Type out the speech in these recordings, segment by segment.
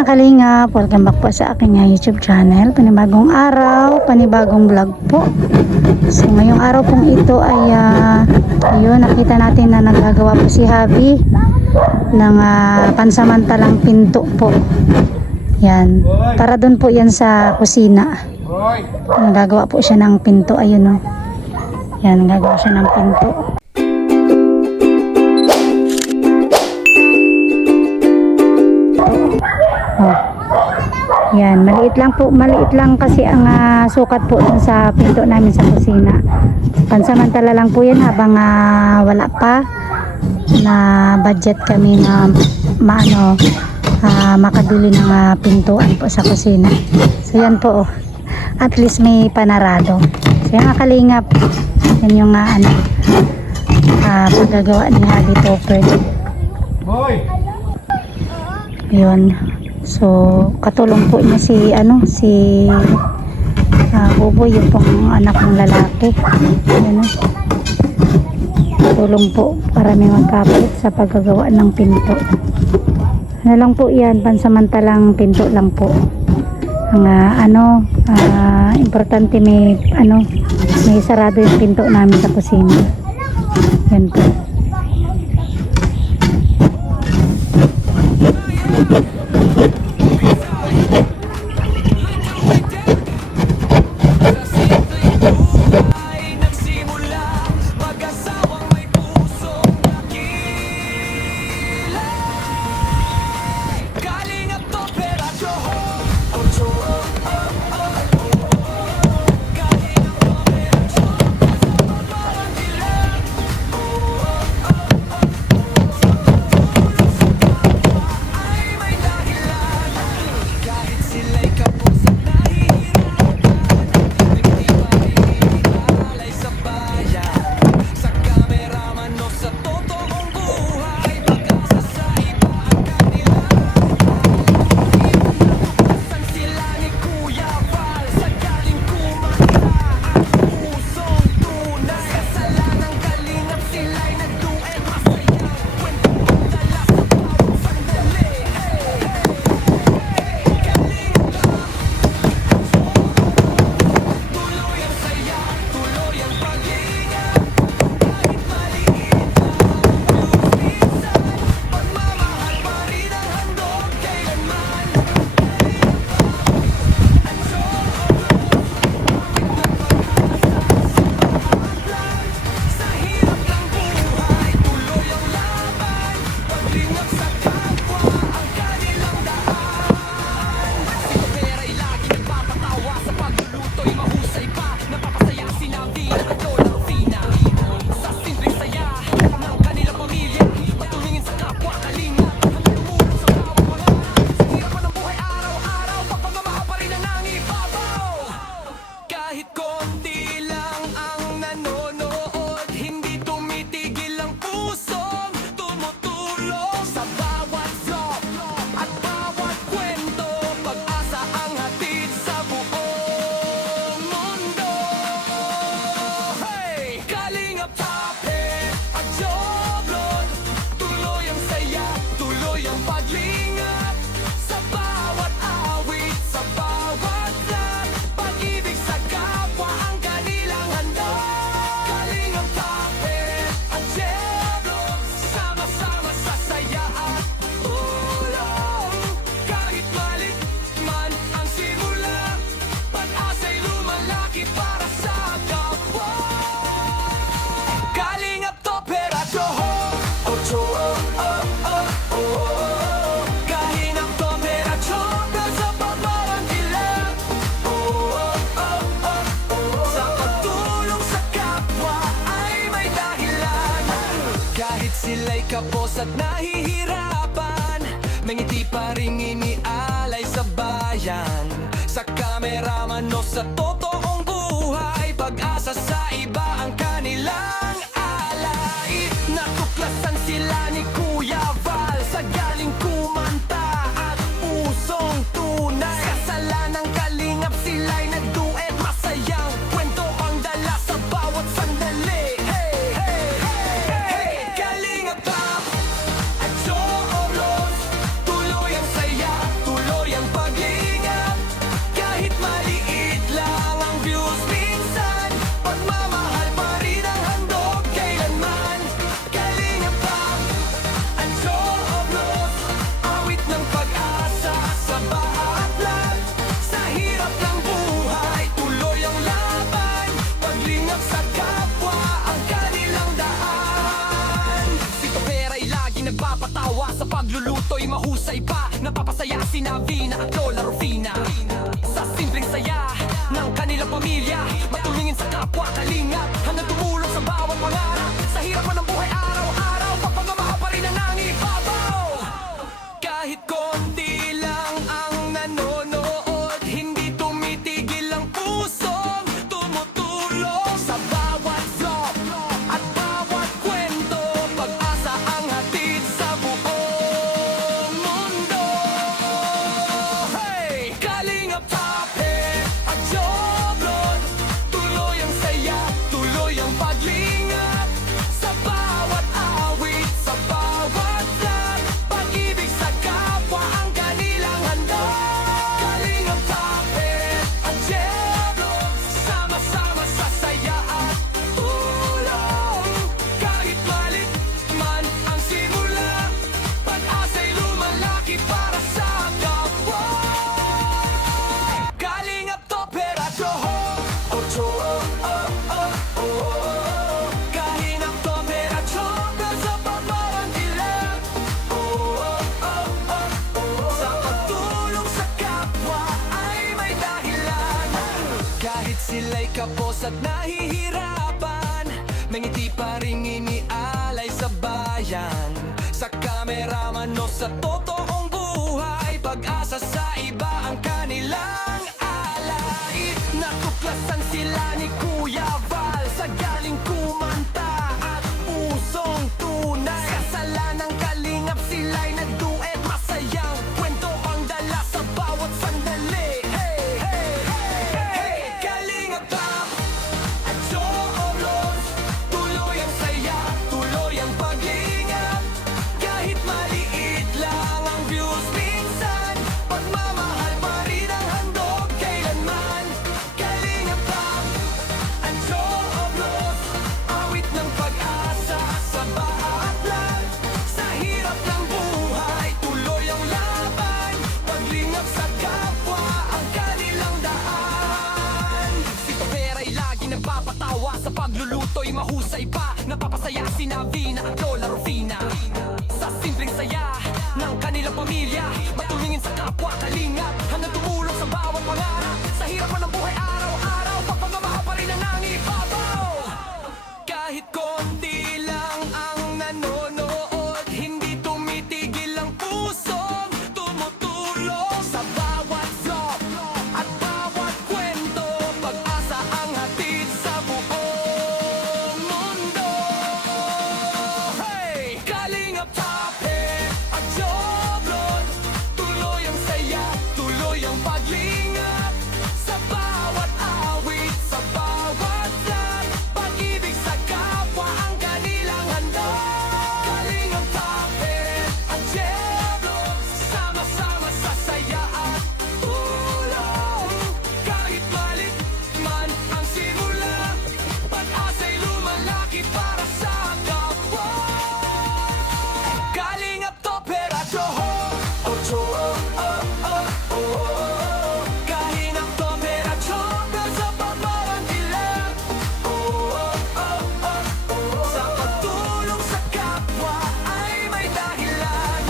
mga kalingap, welcome back po sa aking YouTube channel. Panibagong araw, panibagong vlog po. So ngayong araw pong ito ay ayun, nakita natin na naggagawa po si Javi ng pansamantalang pinto po. Yan, para doon po yan sa kusina. Nagagawa po siya ng pinto, ayun o. Yan, nagagawa siya ng pinto. Oh. Yan, maliit lang kasi ang sukat po dun sa pinto namin sa kusina. Pansamantala lang po yan habang wala pa na budget kami na makabili ng pintuan po sa kusina. So yan po, at least may panarado. So yan kalingap, yan yung paggagawa ni Javi Topper. Yun. So, katulong po niya si Buboy, yung pong anak ng lalaki. Ayan, katulong po para may magkapalit sa paggagawa ng pinto. Ano lang po yan, pansamantalang pinto lang po. Ang importante may sarado yung pinto namin sa kusina. Yan po. Sila'y kapos at nahihirapan, may ngiti pa ring inialay sa bayan. Sa kameraman o sa totoong buhay, pag-asa sa iba ang kanilang alay. Natuklasan sila ni Kuya Val sa galing kumanta at pusong tunay. Kasalanang kalingap sila'y nagduet, masayang kwento ang dala sa bawat sandali. Tuloy ang saya, tuloy mahusay pa, napapasaya si Navina at Lola Rufina. Sa simpleng saya ng kanilang pamilya, matulungin sa kapwa kalingap, hanggang tumulong sa bawat pangarap. Sa hirap man ng buhay araw-araw, pagpamamahal pa rin ang nangibabaw. Kahit konti lang ang nanonood, hindi tumitigil ang pusong tumutulong. Sa bawat vlog at bawat kwento, pag-asa ang hatid sa buong mundo. Hey! Kalingap Tapet at Joblon, tuloy ang saya, tuloy ang paglingap. Sa bawat awit, sa bawat vlog, pag-ibig sa kapwa ang kanilang handog. Kalingap Tapet at Joblon, sama-sama sa saya at tulong. Kahit malit man ang simula, pag-asa'y lumalaki para sa kapwa. Kalingap Topper at Kalingap Topper at Joblon, sa bawat dilag. Sa pagtulong sa kapwa ay may dahilan. Kahit sila'y kapos at nahihirapan, may ngiti pa ring inialay sa bayan. Sa kameraman o sa totoong buhay, pag-asa sa iba ang kanilang alay. Natuklasan sila ni Kuya Val sa galing kumanta at pusong tunay. Kasalanang kalingap sila'y nagduet, masayang kwento ang dala sa bawat sandali. Hey, hey, hey, hey! Kalingap Tap at Joblon, tuloy ang saya, tuloy ang paglingap. Kahit maliit lang ang views minsan, pagmamahal pa rin ang handog kailanman. Kalingap Tap at Joblon, awit ng pag-asa sa bawat vlog. Sa hirap ng buhay, tuloy ang laban, paglingap sa kapwa ang kanilang daan. Si Topera'y lagi nagpapatawa, sa pagluluto'y mahusay pa, napapasaya si Navina at Lola Rufina. Sa simpleng saya ng kanilang pamilya, matulungin sa kapwa kalingap, hanggang tumulong sa bawat pangarap. Sa hirap man ng buhay araw-araw, pagpamamahal pa rin ang nangibabaw. Kahit konti lang ang nanonood, hindi tumitigil ang pusong tumutulong. Sa bawat vlog at bawat kwento, pag-asa ang hatid sa buong mundo. Hey! Kalingap Tapet at Joblon, tuloy ang saya, tuloy ang paglingap. Sa bawat awit, sa bawat vlog, pag-ibig sa kapwa ang kanilang handog. Kalingap Tapet at Joblon, sama-sama sa saya at tulong. Kahit malit man ang simula, pag-asa'y lumalaki para sa kapwa. Kalingap Topper at Kalingap Topper at Joblon, sa bawat dilag. Sa pagtulong sa kapwa ay may dahilan.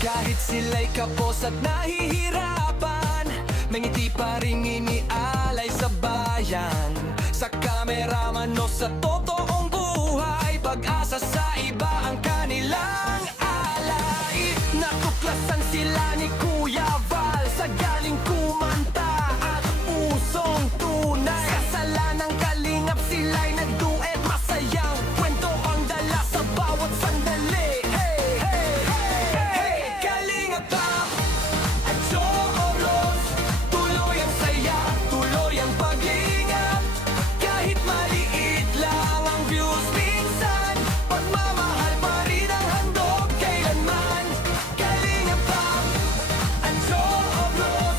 Kahit sila'y kapos at nahihirapan, may ngiti pa ring inialay sa bayan. Sa kameraman o sa totoong buhay, pag-asa sa iba ang kanilang alay. Natuklasan sila ni Kuya Val sa galing kumanta at pusong tunay. Kasalanang kalingap sila'y nagduet, masayang kwento ang dala sa bawat sandali. Hey, hey, hey, hey! Kalingap Tap at Joblon, tuloy ang saya, tuloy ang paglingap. Kahit maliit lang ang views minsan, pagmamahal pa rin ang handog kailanman. Kalingap Tap at Joblon,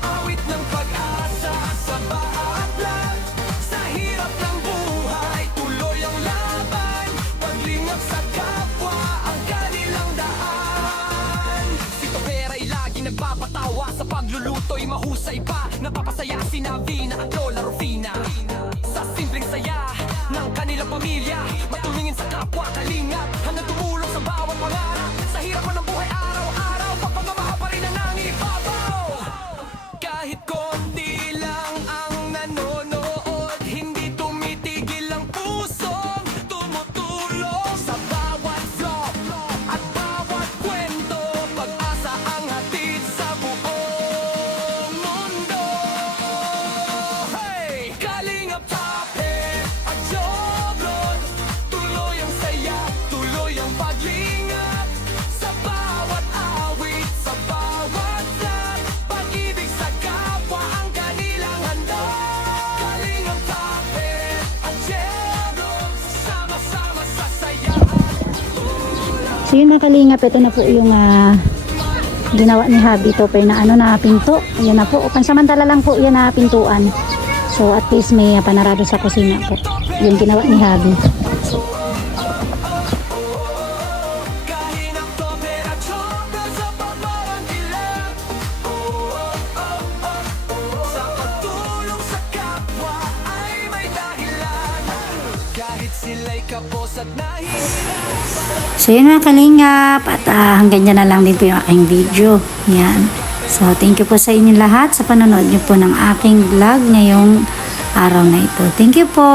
awit ng pag-asa sa bawat vlog. Sa hirap ng buhay, tuloy ang laban, paglingap sa kapwa ang kanilang daan. Si Topera'y lagi nagpapatawa, sa pagluluto'y mahusay pa, napapasaya si Navina at Lola Rufina. Sa simpleng saya ng kanilang pamilya, matulungin sa kapwa kalingap, hanggang tumulong sa bawat pangarap. Sa hirap man ng buhay araw-araw, So yun mga kalingap, ito na po yung ginawa ni Habi to na na pinto. Ayan na po. Pansamantala lang po yan na pintuan. So at least may panarado sa kusina po. Yung ginawa ni Habi. Kahit ang temperasyon sa pagmarang dilim. Sa pagtulong sa kapwa ay may dahilan. Kahit sila'y kapos at nahihirapan. So yun mga kalingap, at hanggang dyan na lang din po yung aking video. Yan. So thank you po sa inyo lahat sa panonood nyo po ng aking vlog ngayong araw na ito. Thank you po!